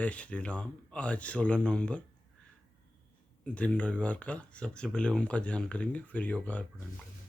जय श्री राम। आज 16 नवंबर दिन रविवार का। सबसे पहले ओम का ध्यान करेंगे, फिर योगा प्राणायाम करेंगे।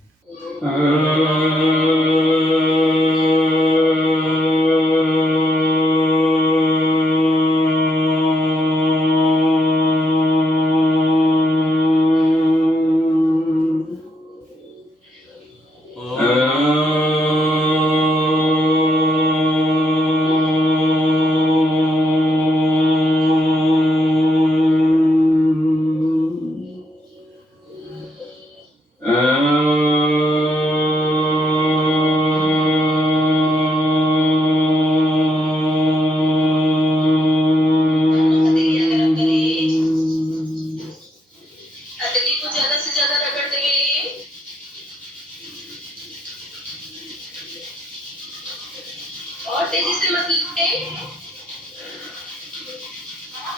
और तेजी से मत लूटे।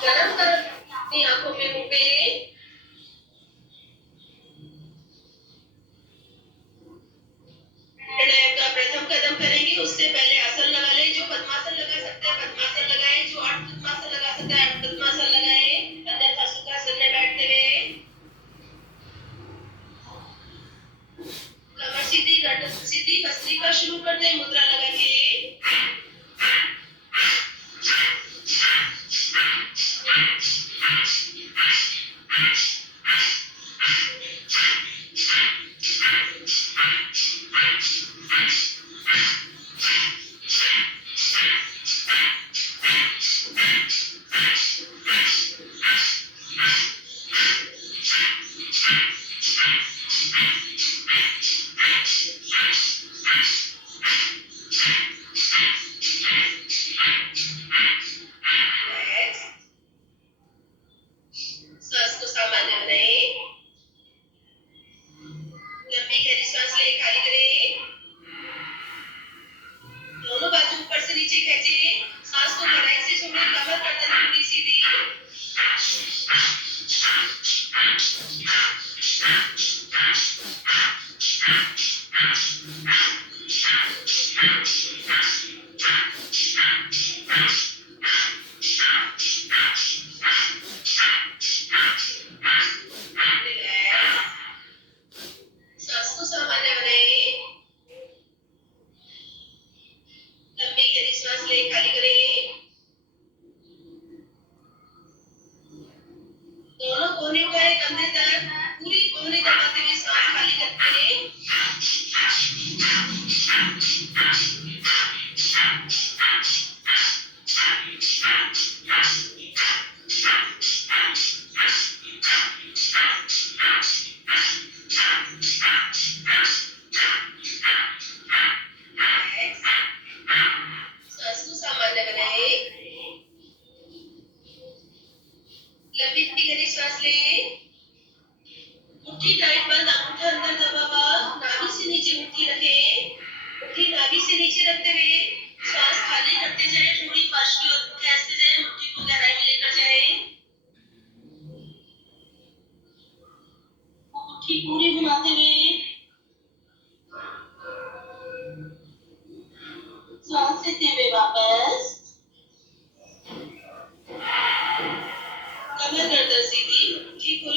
गरम कर अपनी आंखों पे, मुंह पे। प्राणायाम का प्रथम कदम करेंगे, उससे पहले आसन लगा ले। जो पद्मासन लगा सकते हैं पद्मासन लगाए, जो अर्ध पद्मासन लगा सकते हैं अर्ध पद्मासन लगाए, अन्यथा सुखासन में बैठते हुए कमर सीधी, गर्दन सीधी, भस्त्रिका शुरू कर दे मुद्रा लगा के। सांस को सामान्य बनाए। लंबी गहरी सांस ले, खाली करें। दोनों बाजू ऊपर से नीचे खींचे। सांस को कड़ाई से छोड़े, कमर गर्दन पूरी सीधी। सांस को सामान्य बनाए। लंबी गहरी सांस ले, खाली करें। दोनों कोहनी उठाए कंधे तक, पूरी कोहनी दबाते हुए सांस खाली करते हैं। सांस को सामान्य बनाए। लंबी गहरी सांस ले। मुट्ठी टाइट बंद, अंगूठा अंदर दबा हुआ, नाभि से नीचे मुट्ठी रखे। मुट्ठी नाभि से नीचे रखते हुए सांस खाली करते जाए, थोड़ी फर्श की ओर खींचते जाए, मुट्ठी को गहराई में लेकर जाए। मुट्ठी पूरी घुमाते हुए सांस लेते हुए वापस। कमर गर्दन सीधी, मुट्ठी को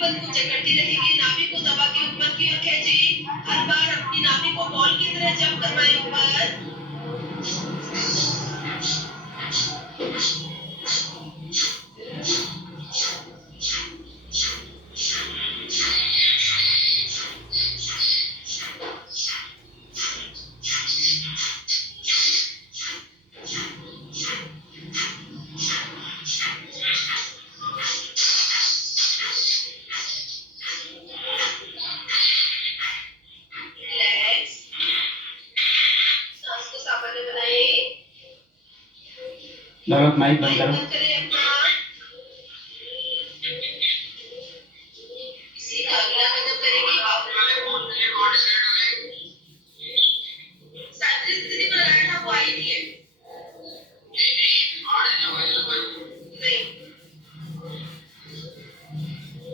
बंद को जकड़ती रहेगी, नाभि को दबा के ऊपर की ओर खींचे, हर बार अपनी नाभि को बॉल की तरह जंप करवाएं ऊपर। रिलैक्स, सांस को सामान्य बनाएं। लगभग माइक बंद करो। बंद करें अपना। इसी का अगला कदम करेंगे शायद स्थिति पर बैठा हुआ ही नहीं है। नहीं,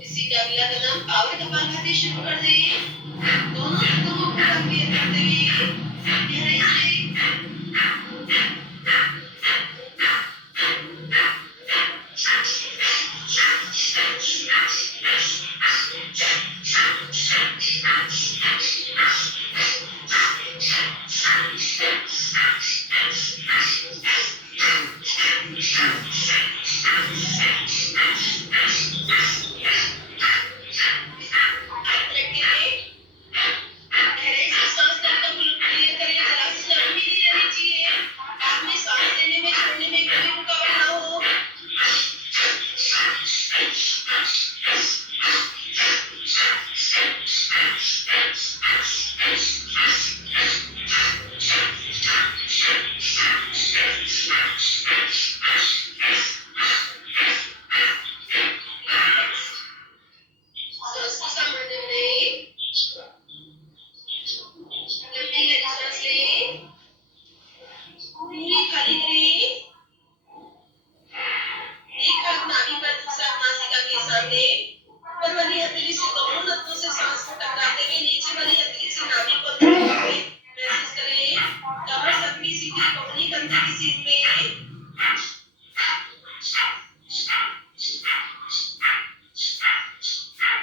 इसी का अगला कदम पावर कपालभाति शुरू कर दें। दोनों हाथों को पूरा क्लियर करते हुए गहराई से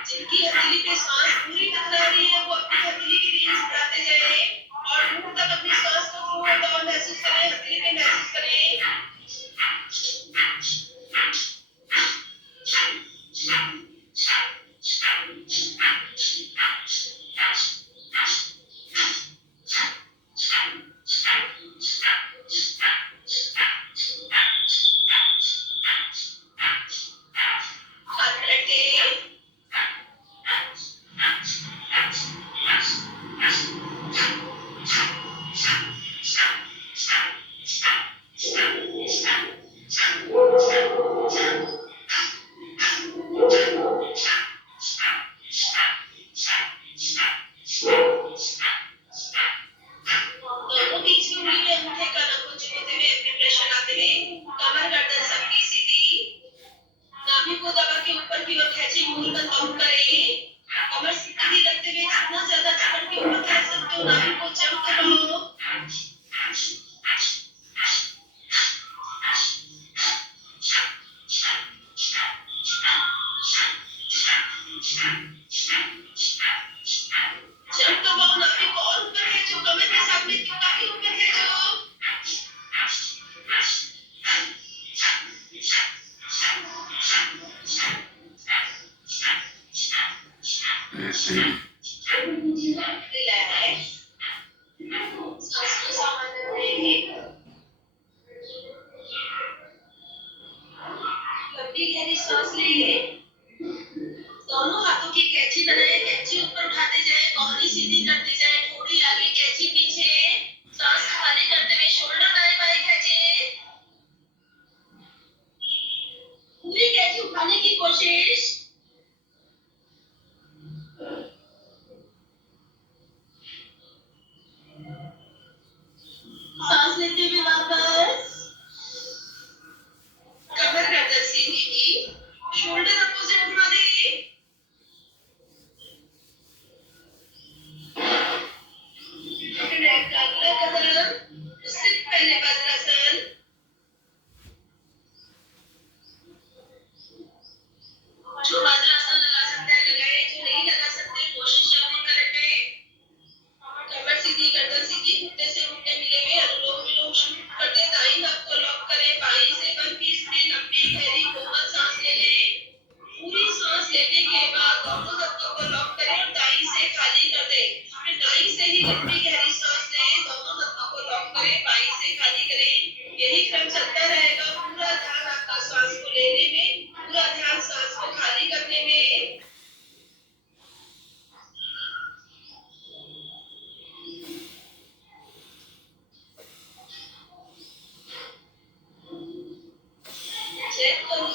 जिनकी हथेली पे सांस पूरी टकरा रही है वो अपनी हथेली की रेंज बढ़ाते जाएं और दूर तक अपनी सांस को होता हुआ महसूस करें, हथेली पे महसूस करें। हाथ पलटें। दोनों बीच की उंगली में अंगूठे का नखून चुभते हुए अपने प्रेशर लाते हुए कमर गर्दन सबकी सीधी, नाभि को दबा के ऊपर की ओर खींचे, मूल बंद कम करें। कमर सीधी रखते हुए जितना ज्यादा जकड़ के ऊपर खींच सकते हो नाभि को जंप कराओ। जंप दबाओ, नाभि को और ऊपर खींचो, कमर के साथ में काफी ऊपर खींचो। रिलैक्स, सांस को सामान्य बनाएं। लंबी गहरी सांस लें। दोनों हाथों की कैंची बनाएं, कैंची ऊपर उठाते जाएं, कोहनी सीधी करते जाएं, थोड़ी आगे, कैंची पीछे। सांस खाली करते हुए शोल्डर दाएं बाएं खींचें। पूरी कैंची उठाने की कोशिश। सांस लेते हुए वापस कमर गर्दन सीधी की, शोल्डर अपोजिट घुमा दें। अगला कदम उससे पहले वज्रासन।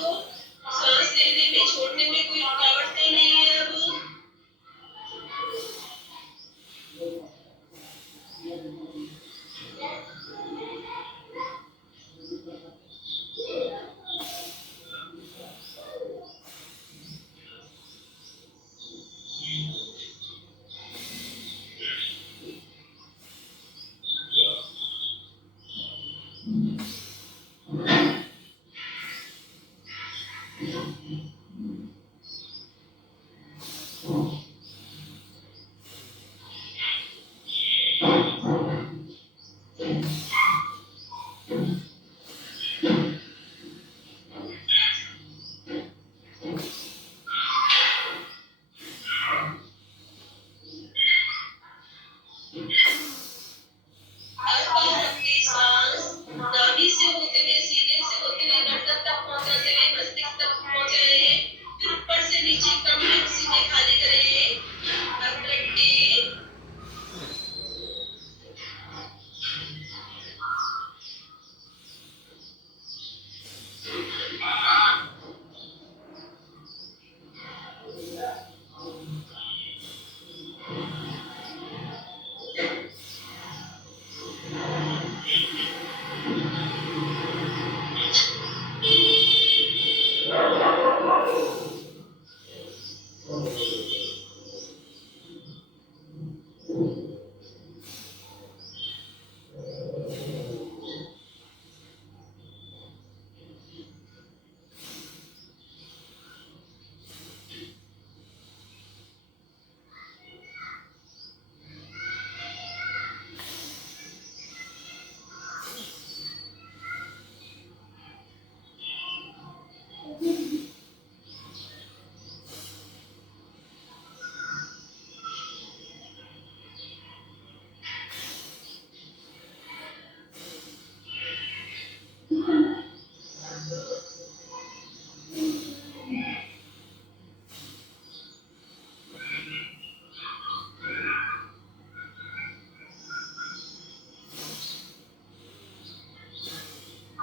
को सांस लेने में छोड़ने में कोई रुकावट तो नहीं है अब। हर बार अपनी सांस नाभि से होते हुए सीने से होते हुए गर्दन तक पहुंचाते हुए मस्तिष्क तक पहुंचाए, फिर ऊपर से नीचे कमरे सीने खाली करें। बंद रखिए।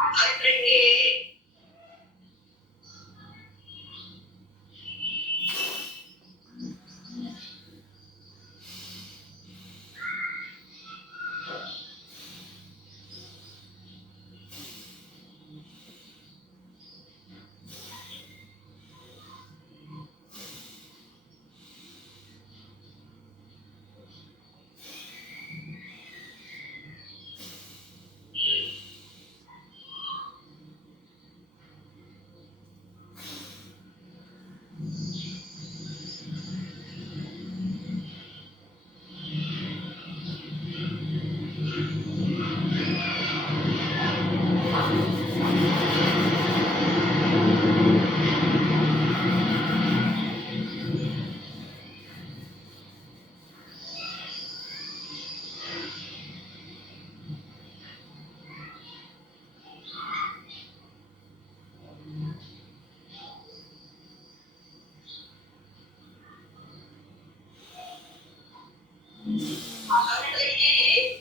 बंद रखिए। बंद रखिए।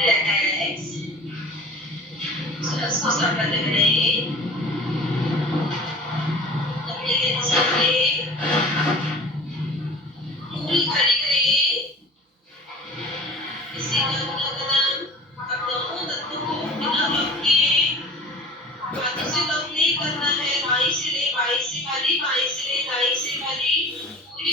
रिलैक्स। सांस को संबंध करें। अपने इंसान में पूरी खाली करें। इसी का अगला कदम, अब दोनों तत्वों को बिना लॉक किए हाथों से लॉक नहीं करना है। बाई से ले, बाई से खाली, बाई से ले, दाई से खाली। पूरी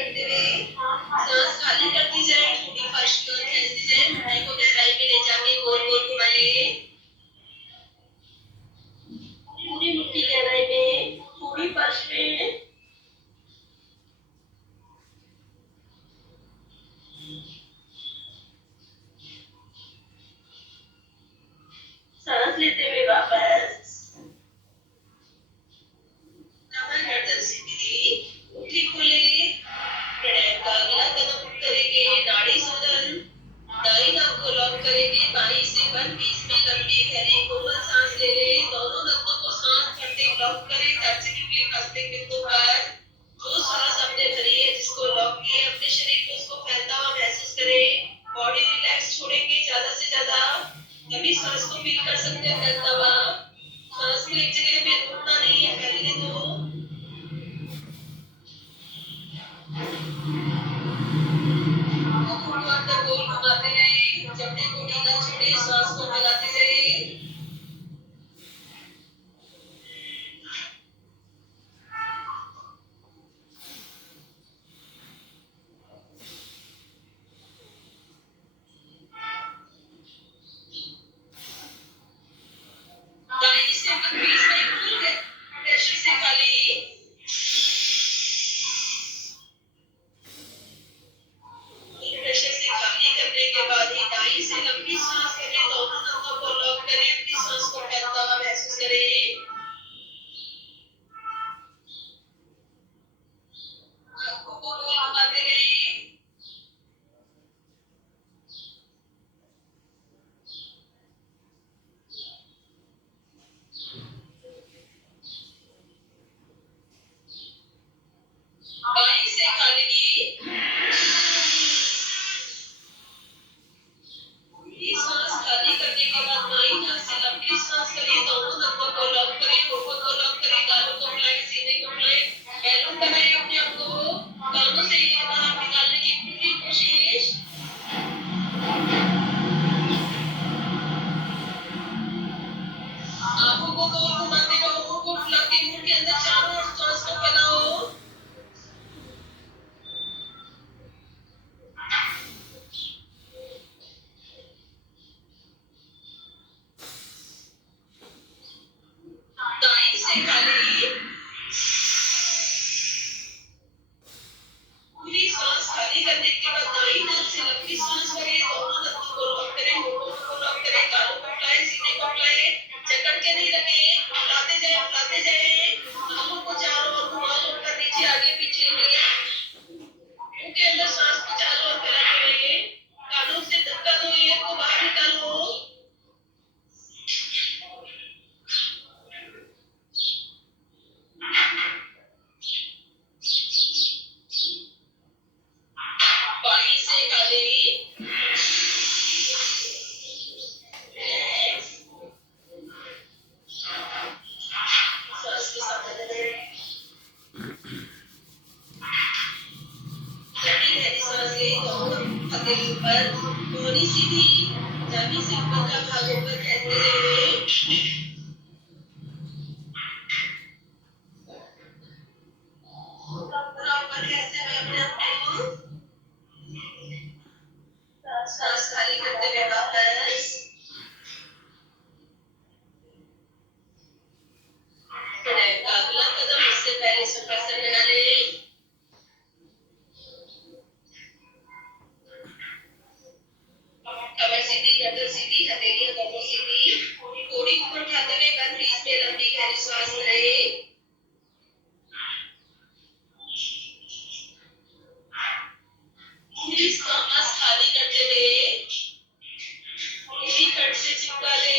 करते हुए सांस खाली करती जाए, थोड़ी फर्श की ओर खींचती जाए, घुटने को गहराई में ले जाके गोल गोल घुमाए, पूरी मुट्ठी गहराई में, थोड़ी फर्श में। सांस लेते हुए वापस कमर गर्दन सीधी, मुट्ठी खोले, प्राणायाम का अगला कदम करेंगे नाड़ी शोधन, दाई नाक को लॉक करेंगे, बाई से 1 20 में लंबी गहरी कोमल सांस ले ले, दोनों नसों को शांत करते लॉक करें, टर्चिंग फंसते बिंदु पर जो सांस आपने भरी है जिसको लॉक किए अपने शरीर को उसको फैलता हुआ महसूस करें, बॉडी रिलैक्स छोड़ेंगे ज्यादा से ज्यादा, तभी सांस को फील कर सकते हैं फैलता हुआ। सांस को एक जगह पे रोकना नहीं है, फैलने दो। आंखों को अंदर गोल घुमाते रहे, जबड़े को ढीला छोड़े, सांस को मिलाते रहे। दाई से 1 20 में फुल प्रेशर से खाली, फुल प्रेशर से खाली करने के बाद ही दाई से लंबी सांस करें, दोनों नसों को लॉक करें, अपनी सांस को फैलता हुआ महसूस करें। आंखों को गोल घुमाते रहे। बाई से खाली, पूरी सांस खाली करने के बाद बाई नाक से लंबी सांस करें, दोनों नसों को लॉक करें, होठों को लॉक करें, गालों को फुलाएं, सीने को फुलाएं, बैलून बनाएं अपने आप को, कानों से ये बाहर निकालने की पूरी कोशिश। आंखों को गोल घुमाते रहो, मुंह को फुला के मुंह के अंदर चारों ओर सांस को फैलाओ। दाई से खाली, पूरी सांस खाली करने के बाद दाई नाक से लंबी सांस भरें, दोनों नसों को लॉक करें, होठों को लॉक करें, गालों को फुलाएं, सीने को फुलाएं, जकड़ के नहीं रखें, फुलाते जाए, आंखों को चारों ओर घुमाओ, ऊपर नीचे आगे पीछे में, मुंह के अंदर सांस को चारों ओर फैलाते हुए, कानों से धक्का दो, ईयर को बाहर निकालो। बाई से खाली, रिलैक्स, सांस के साथ रहें। लंबी गहरी सांस ले, दोनों हथेली ऊपर, दोनों सीधी, नाभि से ऊपर का भाग ऊपर खींचते हुए, पूरा ऊपर खींचते हुए अपने आप को सांस खाली करते हुए वापस। प्राणायाम का अगला कदम इससे पहले सुखासन लगा ले। कमर सीधी, गर्दन सीधी, हथेलियां दोनों सीधी, कोड़ी ऊपर उठाते हुए 1 20 में लंबी गहरी सांस ले। पूरी सांस खाली करते हुए, पूरी कट से चिपका ले,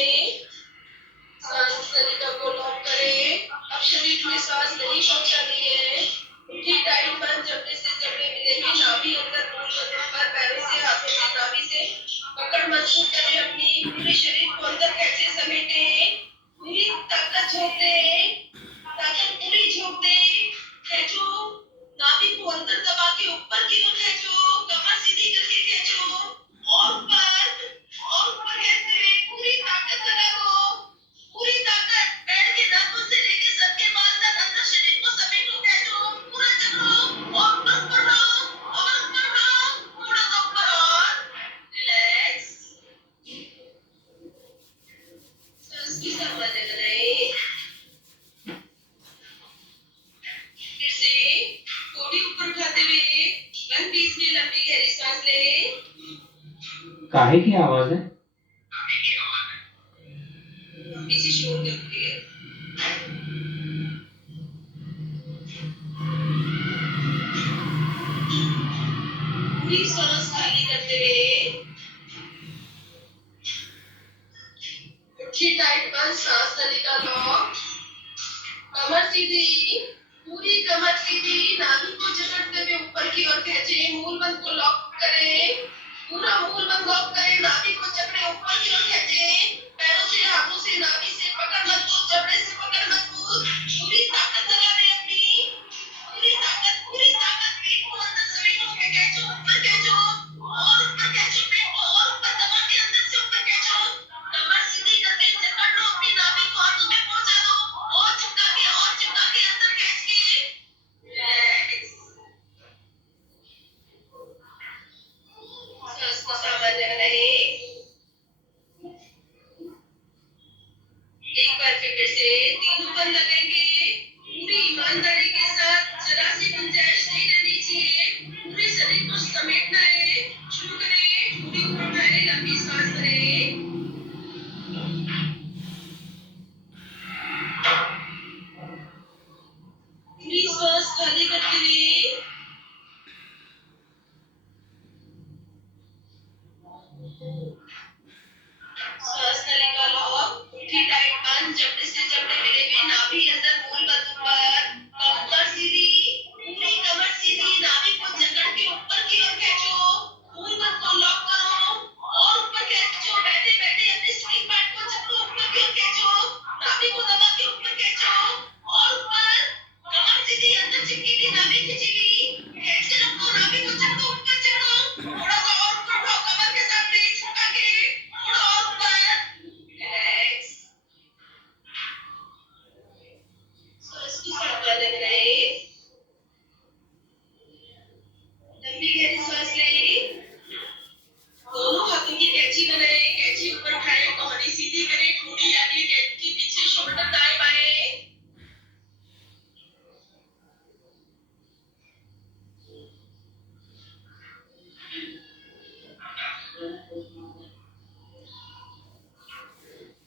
सांस तरीका को लॉक करें, अब शरीर में सांस नहीं पहुंचानी है, मुट्ठी टाइट बंद, जबड़े से जबड़े मिलेंगे, नाभि अंदर मूल बदन पर, पैरों से हाथों से नाभि से पकड़ मजबूत करें अपनी, पूरे शरीर को अंदर कैसे समेटे, पूरी ताकत झोंक दे, ताकत पूरी झोंक दे, खेचो, नाभि को अंदर दबा के ऊपर की ओर खेचो, कमर सीधी करके खेचो, और ऊपर खेचते हुए पूरी ताकत लगा दो, पूरी ताकत, पैर के नाखून से लेके सर के बाल तक अंदर शरीर को समेटो, खेचो, पूरा चलो, और ऊपर बढ़ो। एंड बीच में लंबी गहरी सांस ले। काहे की आवाज है? पीछे शोर करती है। पूरी सांस खाली करते हुए मुट्ठी टाइट बंद, सांस नलिका लॉक, कमर सीधी, पूरी कमर सीधी, नाभि को जकड़ते हुए ऊपर की ओर खींचे, मूल बंद को लॉक करें, पूरा मूल बंद लॉक करें, नाभि को जकड़े ऊपर की ओर खींचे, पैरों से हाथों से नाभि से पकड़ मजबूत, जबड़े से पकड़ मजबूत, पूरी ताकत लगा दे अपनी, पूरी ताकत पेट को अंदर समेट होके खींचो, ऊपर खींचो और ऊपर खींचो, पेट को और ऊपर दबा के अंदर से ऊपर खींचो, कमर सीधी करके जकड़ लो अपनी नाभि को, हाथों में पहुंचा दो और चिपका के अंदर खींच के रिलैक्स। सांस को सामान्य बनाइए। एक बार फिर से तीनों बंद लगेंगे, पूरी ईमानदारी के साथ, जरा सी गुंजाइश नहीं रहनी चाहिए, पूरे शरीर को समेटना है। शुरू करें, पूरी ऊपर उठाएं, लंबी सांस भरें, पूरी सांस खाली करते हुए सांस नलिका लॉक, मुट्ठी टाइट बंद, जबड़े से जबड़े मिले हुए, नाभि अंदर, मूल बंद ऊपर, कमर सीधी, पूरी कमर सीधी, नाभि को जकड़ के ऊपर की ओर खींचो, मूल बंद को लॉक करो और ऊपर खींचो, बैठे बैठे अपने स्लीप पैड को जकड़ो, ऊपर की ओर खींचो, नाभि को दबा के ऊपर खींचो और ऊपर, कमर सीधी, अंदर चिपकेगी, नाभि खींचेगी, खींच के रखो, नाभि को जकड़ो, ऊपर चढ़ो, थोड़ा सा और ऊपर उठाओ, कमर के साथ पेट झुका के, थोड़ा और ऊपर, रिलैक्स। सांस को सामान्य बनाएं। लंबी गहरी सांस लें, दोनों हाथों की कैंची बनाएं, कैंची ऊपर उठाएं, कोहनी सीधी करें, ठोड़ी आगे, कैंची पीछे, शोल्डर दाएं बाएं।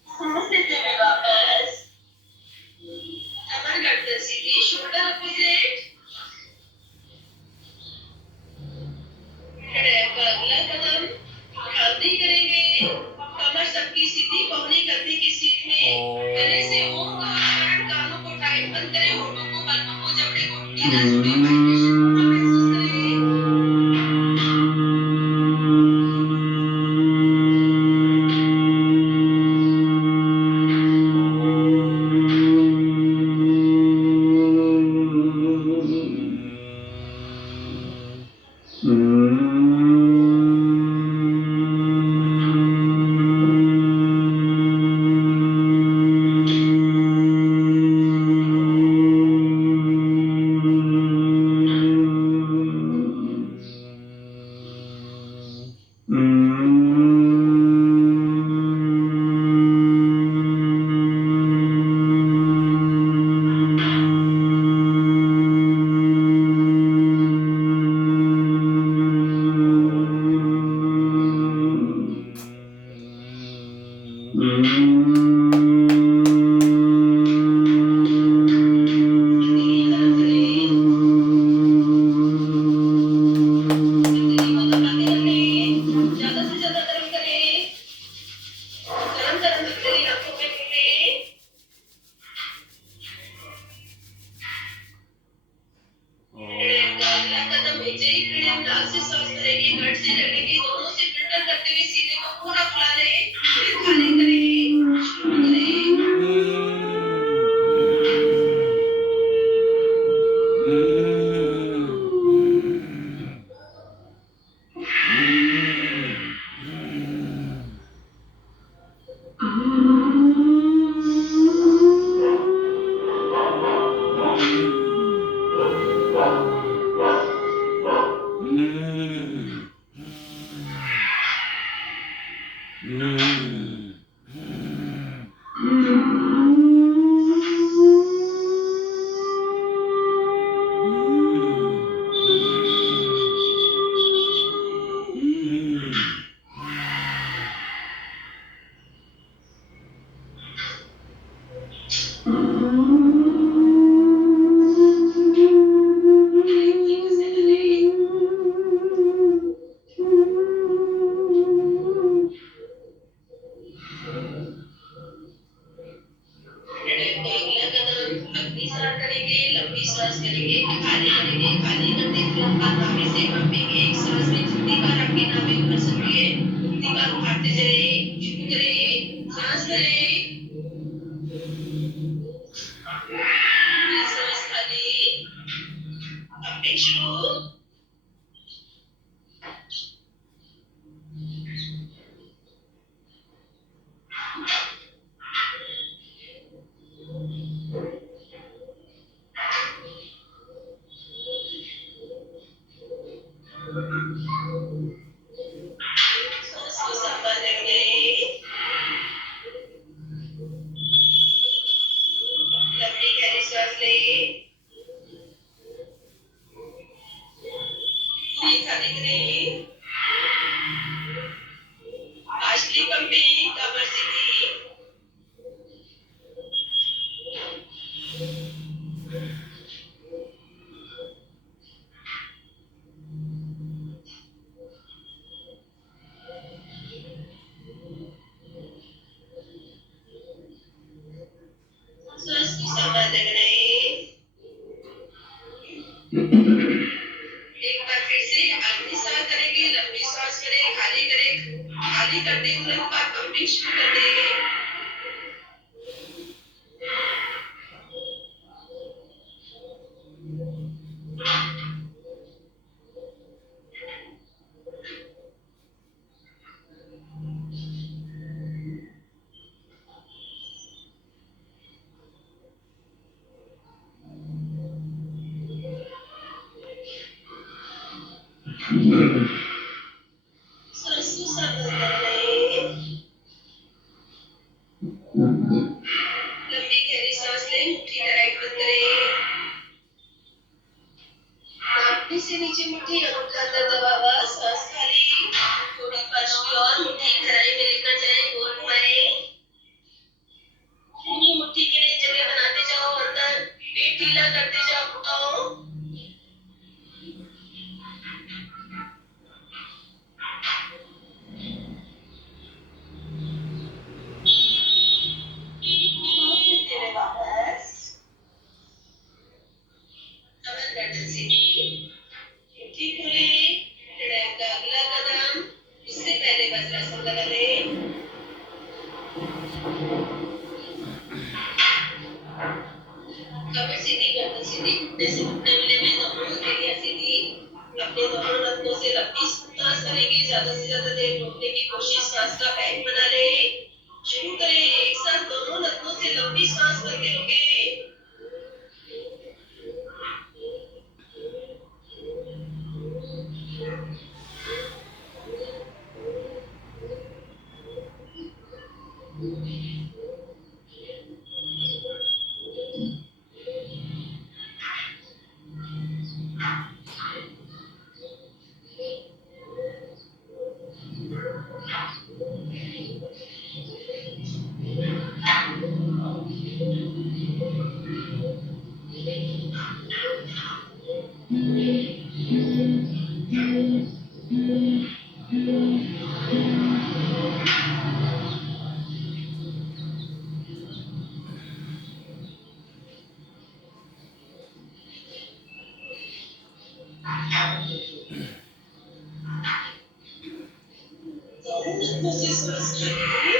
सांस लेते हुए वापस, कमर गर्दन सीधी, शोल्डर अपोजिट, खड़े होकर अगला कदम हल्दी करेंगे, कमर सबकी सीधी, कोहनी कंधे की सीट में, गले से ओम का उच्चारण, कानों को टाइट बंद करें, होठों को, पलकों को, जबड़े को ढीला छोड़ें, वाइब्रेशन पूरा महसूस करें। ज्यादा से ज्यादा गर्म करें, गरम गरम तेल आंखों में घुले, अगला कदम विजयी प्रणय, नाक से सांस भरेंगे, गट से रगड़ेंगे, दोनों से फिल्टर करते हुए सीने को पूरा फुला लें, फिर खाली करें, शुरू करें। नाभि से पंपिंग एक सांस में जितनी बार आपकी नाभि भर सके उतनी बार उठाते जाए। शुरू करें, सांस भरें, फिर सांस खाली, पंपिंग शुरू। सांस को सांभाल रखें, लंबी गहरी सांस लें, पूरी खाली करें। आश्ली पंपिंग, कमर सीधी, सांस को संभाल रखें। एक बार फिर से आखिरी सांस करेंगे, लंबी सांस करें, खाली करें, खाली करते तुरंत बाद पंपिंग शुरू कर दें। सांस को संभाल रखें, लंबी गहरी सांस लें, मुट्ठी टाइट बंद करें, नाभि से नीचे मुट्ठी, अंगूठा अंदर दबा हुआ, सांस खाली, थोड़ी फर्श की ओर मुट्ठी गहराई में लेकर जाएं, गोल घुमाएं, पूरी मुट्ठी के लिए जगह बनाते जाओ, अंदर पेट ढीला करते जाओ, घुटाओ। फिरते हुए वापस, कमर गर्दन सीधी, मुट्ठी खोले, प्राणायाम का अगला कदम, उससे पहले वज्रासन लगा लें। कमर सीधी, गर्दन सीधी, घुटने से घुटने मिले में दोनों हथेलियां सीधी, अपने दोनों नथनों से लंबी सांस भरेंगे, ज्यादा से ज्यादा देर रोकने की कोशिश, सांस का पैक बना ले। शुरू करें, एक साथ दोनों नथनों से लंबी सांस भर के रोकें। दोनों नथनों से सांस खाली,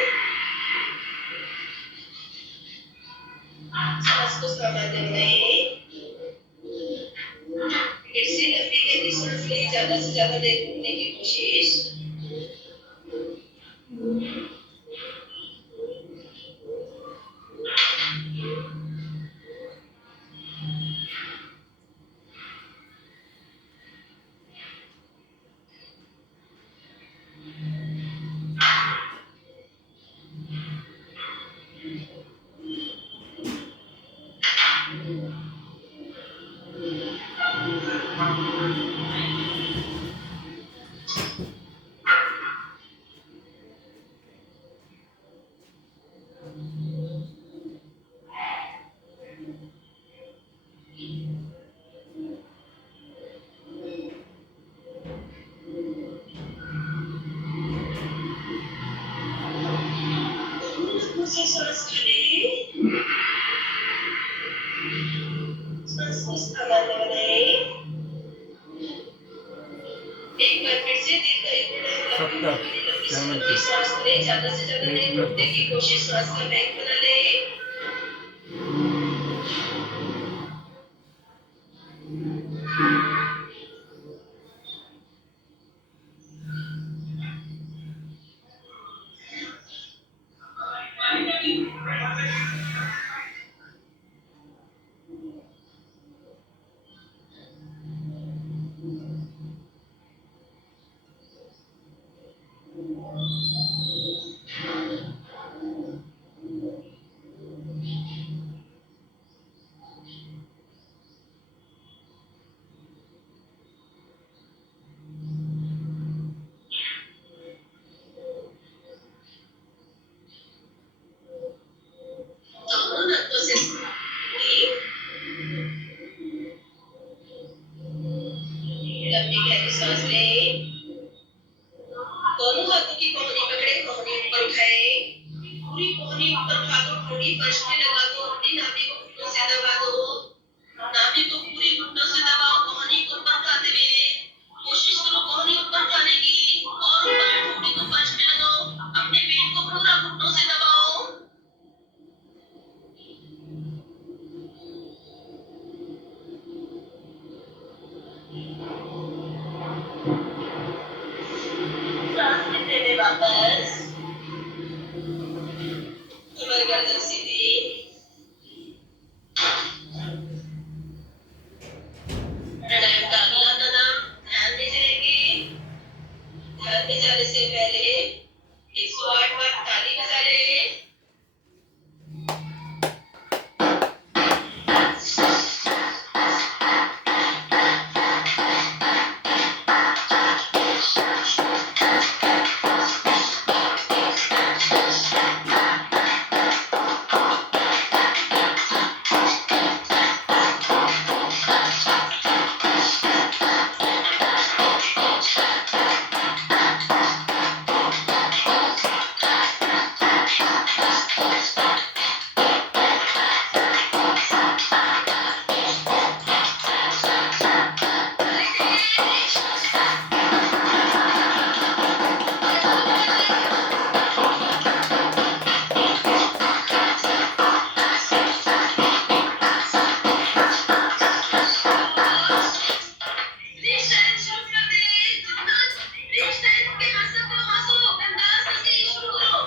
सांस को सामान्य बनाएं, फिर से लंबी गहरी सांस लें, ज्यादा से ज्यादा देर घूमने की कोशिश। एक बार फिर से सत्तर, लंबी 70, सांस लें, ज्यादा से ज्यादा एक देर मिनट रुकने 10 की सेकंड। कोशिश सांस का बैंक बना लें। दोनों नसों से लंबी गहरी सांस लें। दोनों हाथों की कोहनी पकड़े, कोहनी ऊपर उठाएं। पूरी कोहनी ऊपर उठा दो, ठोड़ी फर्श पे लगा दो, अपनी नाभि को घुटनों से दबा दो। नाभि को पूरी घुटनों से दबाओ, कोहनी को ऊपर उठाते हुए कोशिश करो कोहनी ऊपर उठाने की। और ऊपर ठोड़ी को फर्श पे लगाओ, अपने पेट को पूरा घुटनों से दबाओ। सांस लेते हुए वापस कमर गर्दन सीधी। प्राणायाम का अगला कदम ध्यान में जाएंगे। ध्यान में जाने से पहले 108 बार ताली बजा लें।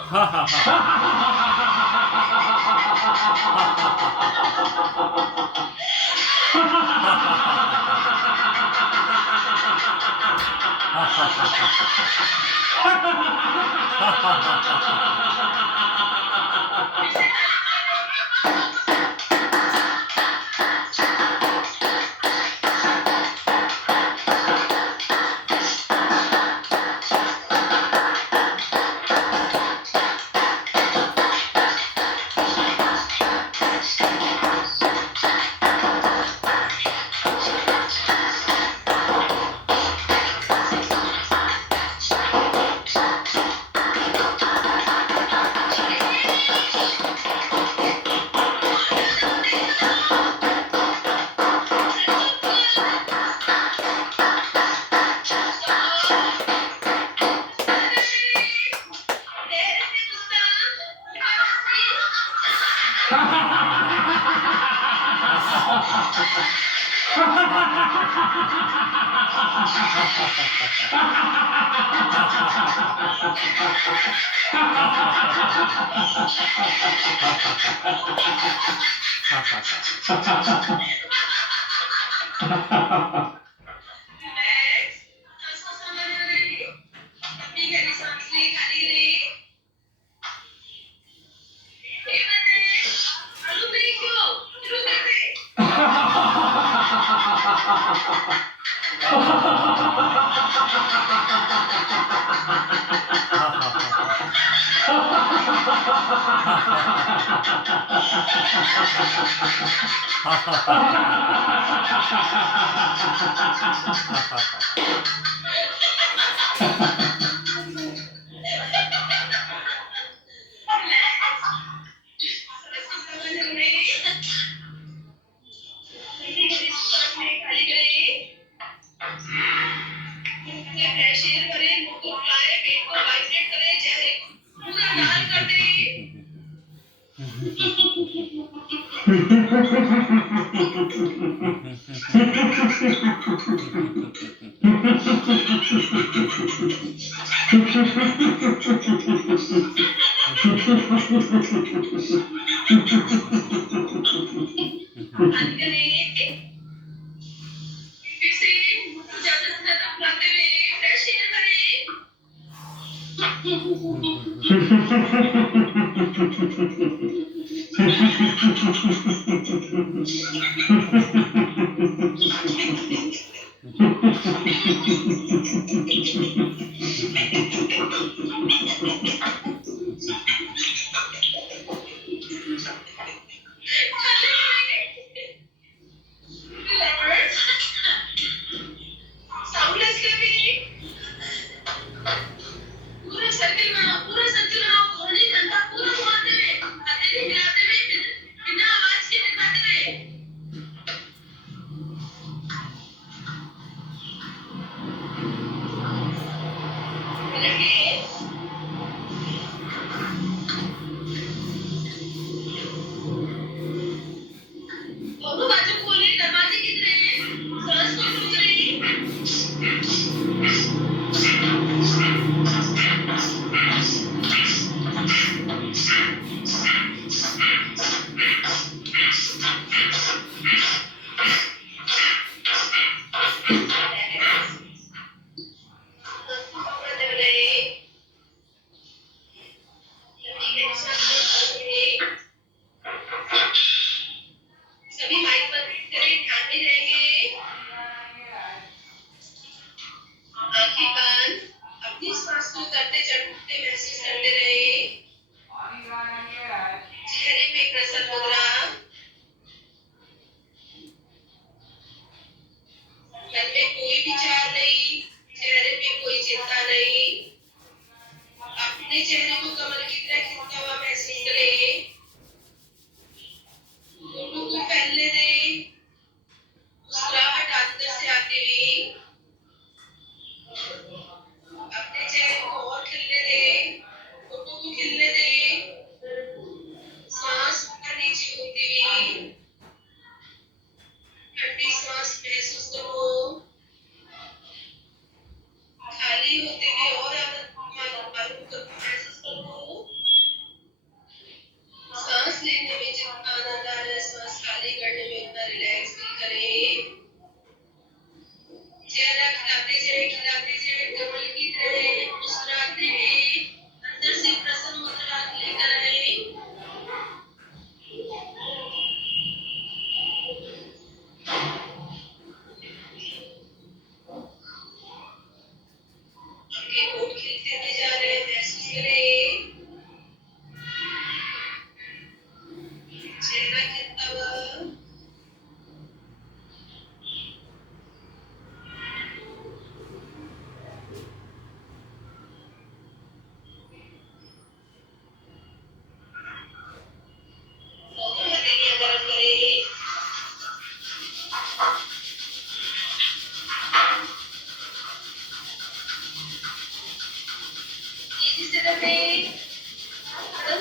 हा हा हा रिलैक्स, सांसों को समझ लें। लंबी गहरी सांस लें, खाली लें। हे बंदे, मालूम नहीं क्यों शुरू कर दे। रिलैक्स, सांसों को समझ लें। लंबी गहरी सांस लें, खाली करें। में फ्रेश एयर भरे, मुंह को फुलाए, पेट को वाइब्रेट करे, चेहरे को पूरा लाल कर दे। बंद करें। फिर से मुंह को ज्यादा ठंडा फुलाते हुए फ्रेश एयर भरे। रिलैक्स। Soundless living. पूरा सर्किल बनाओ, घोड़े डंडा पूरा घुमाते हुए, हथेली हिलाते हुए, बिना आवाज के दिखाते हुए। लगे दोनों बाजू खोले, दरवाजे की तरह सांस को रोक रही। सभी माइक बंद करें, ध्यान में रहेंगे। आंखें बंद, अपनी सांस को उतरते चढ़ते महसूस करते रहे। चेहरे पे एक प्रसन्न मुद्रा, मन में कोई विचार नहीं, चेहरे पे कोई चिंता नहीं। अपने चेहरे को कमल की तरह खिलता हुआ महसूस करें। होठों को फैलने दें, मुस्कुराहट अंदर से आती हुई। अपने चेहरे को और खिलने दें, होठों को खिलने दें। सांस ऊपर नीचे होती हुई, ठंडी सांस महसूस करो। खाली होते हुए और महसूस करो। सांस लेने में जितना आनंद आ रहा है, सांस खाली करने में उतना रिलैक्स फील करें। चेहरा खिलाते जाए, कमल की तरह मुस्कुराते हुए, अंदर से प्रसन्न मुद्रा लेकर आए। आपके होठ खिलते हुए जा रहे हैं, महसूस करें। चेहरा खिलता हुआ। दोनों हथेलियां गरम करें। तेजी से रखें।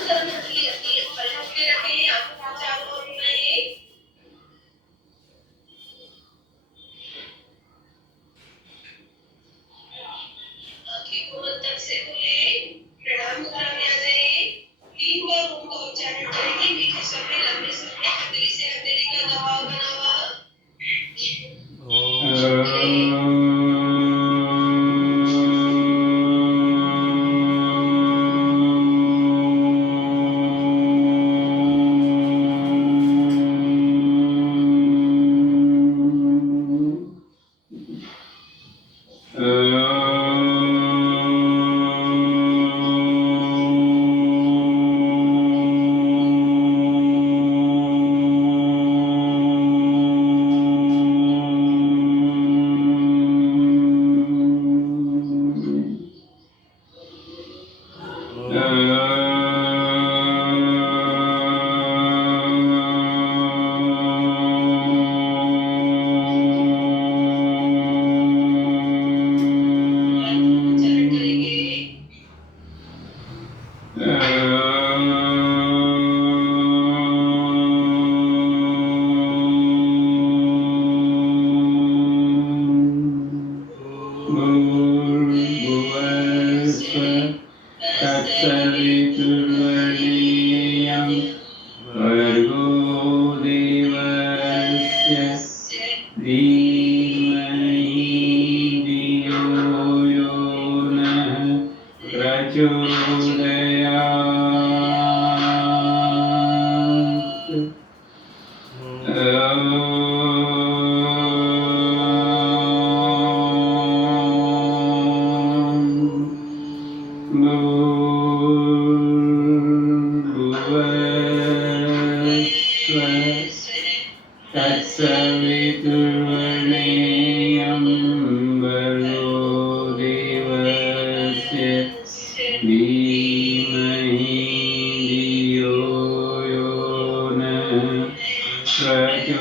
गरम हथेली पलटों पे रखें, आंखों को चारों ओर घुमाएं। आंखें को मंथन से खोलें, प्रणाम मुद्रा में आ जाएं। 3 बार ओम का उच्चारण करेंगे, मीठे स्वर में, लंबे स्वर में, हथेली से हथेली का दबाव बना हुआ। भूर्भुवस्सुः तत्सवितुर्वरेण्यं भर्गो देवस्य धीमहि धियो यो नः प्रचोदयात्। तत्सवितुर्वरेण्यं भर्गो देवस्य धीमहि धियो यो नः प्रचोदयात्।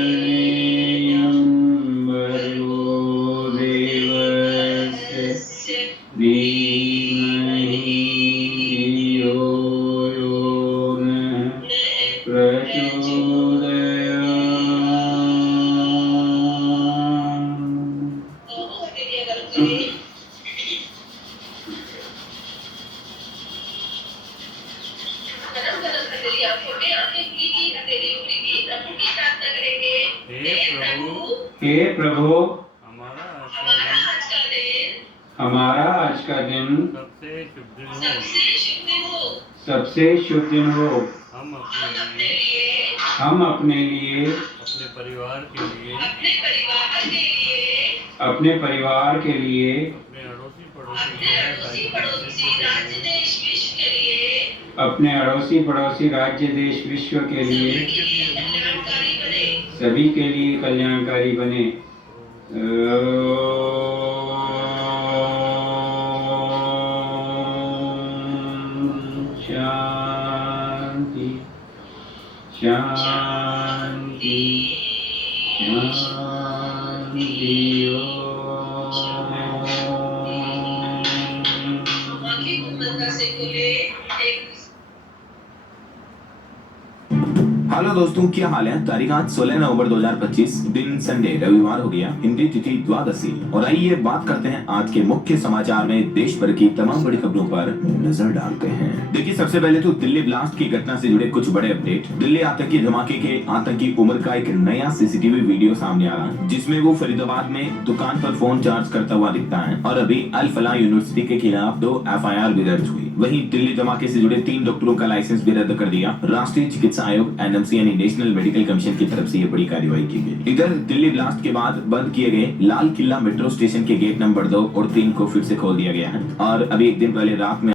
तत्सवितुर्वरेण्यं भर्गो देवस्य धीमहि धियो यो नः प्रचोदयात्। तेरी आंखों में आंखें कीजिए, तेरी उंगली की प्रभु की प्रार्थना करेंगे। हे प्रभु, हे प्रभु, हमारा हमारा आज का दिन सबसे शुभ दिन हो। सबसे शुभ दिन हो। हम हम अपने लिए, अपने परिवार के लिए, अपने परिवार के लिए, अपने अड़ोसी पड़ोसी राज्य देश विश्व के लिए, अपने अड़ोसी पड़ोसी राज्य देश विश्व के लिए सभी के लिए कल्याणकारी बने। शांति शांति शांति। हेलो दोस्तों, क्या हाल है। तारीख आज 16 नवंबर 2025, दिन संडे, रविवार हो गया, हिंदी तिथि द्वादशी। और आइए बात करते हैं आज के मुख्य समाचार में देश भर की तमाम बड़ी खबरों पर नजर डालते हैं। देखिए, सबसे पहले तो दिल्ली ब्लास्ट की घटना से जुड़े कुछ बड़े अपडेट। दिल्ली आतंकी धमाके के आतंकी उमर का एक नया सीसीटीवी वीडियो सामने आ रहा है, जिसमें वो फरीदाबाद में दुकान पर फोन चार्ज करता हुआ दिखता है। और अभी अल फलाह यूनिवर्सिटी के खिलाफ 2 FIR भी दर्ज हुई। वहीं दिल्ली धमाके से जुड़े 3 डॉक्टरों का लाइसेंस भी रद्द कर दिया। राष्ट्रीय चिकित्सा आयोग NMC यानी नेशनल मेडिकल कमीशन की तरफ से ये बड़ी कार्रवाई की गई। इधर दिल्ली ब्लास्ट के बाद बंद किए गए लाल किला मेट्रो स्टेशन के गेट नंबर 2 और 3 को फिर से खोल दिया गया है। और अभी एक दिन पहले रात में